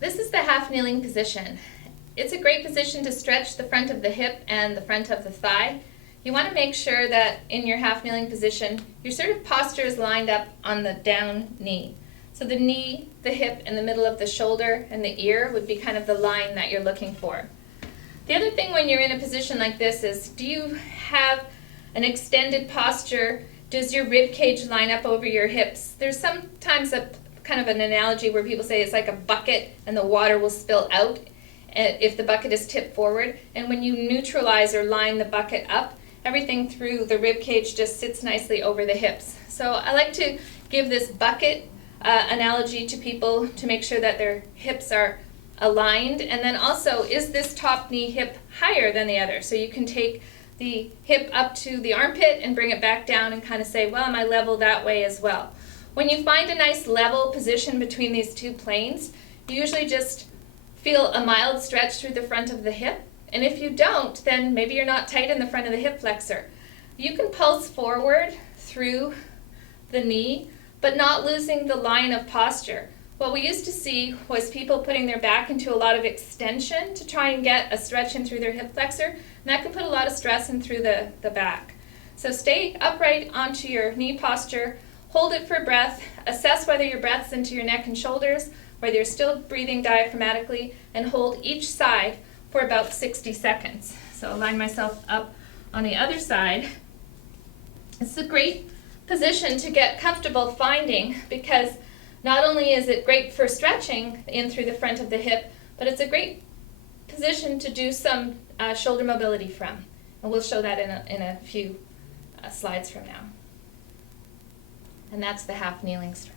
This is the half kneeling position. It's a great position to stretch the front of the hip and the front of the thigh. You want to make sure that in your half kneeling position, your sort of posture is lined up on the down knee. So the knee, the hip, and the middle of the shoulder and the ear would be kind of the line that you're looking for. The other thing when you're in a position like this is, do you have an extended posture? Does your rib cage line up over your hips? There's sometimes a kind of an analogy where people say it's like a bucket and the water will spill out if the bucket is tipped forward. And when you neutralize or line the bucket up, everything through the rib cage just sits nicely over the hips. So I like to give this bucket analogy to people to make sure that their hips are aligned. And then also, is this top knee hip higher than the other? So you can take the hip up to the armpit and bring it back down and kind of say, well, am I level that way as well? When you find a nice level position between these two planes, you usually just feel a mild stretch through the front of the hip. And if you don't, then maybe you're not tight in the front of the hip flexor. You can pulse forward through the knee, but not losing the line of posture. What we used to see was people putting their back into a lot of extension to try and get a stretch in through their hip flexor, and that can put a lot of stress in through the back. So stay upright onto your knee posture, hold it for breath, assess whether your breath's into your neck and shoulders, whether you're still breathing diaphragmatically, and hold each side for about 60 seconds. So line myself up on the other side. It's a great position to get comfortable finding, because not only is it great for stretching in through the front of the hip, but it's a great position to do some shoulder mobility from. And we'll show that in a few slides from now. And that's the half kneeling stretch.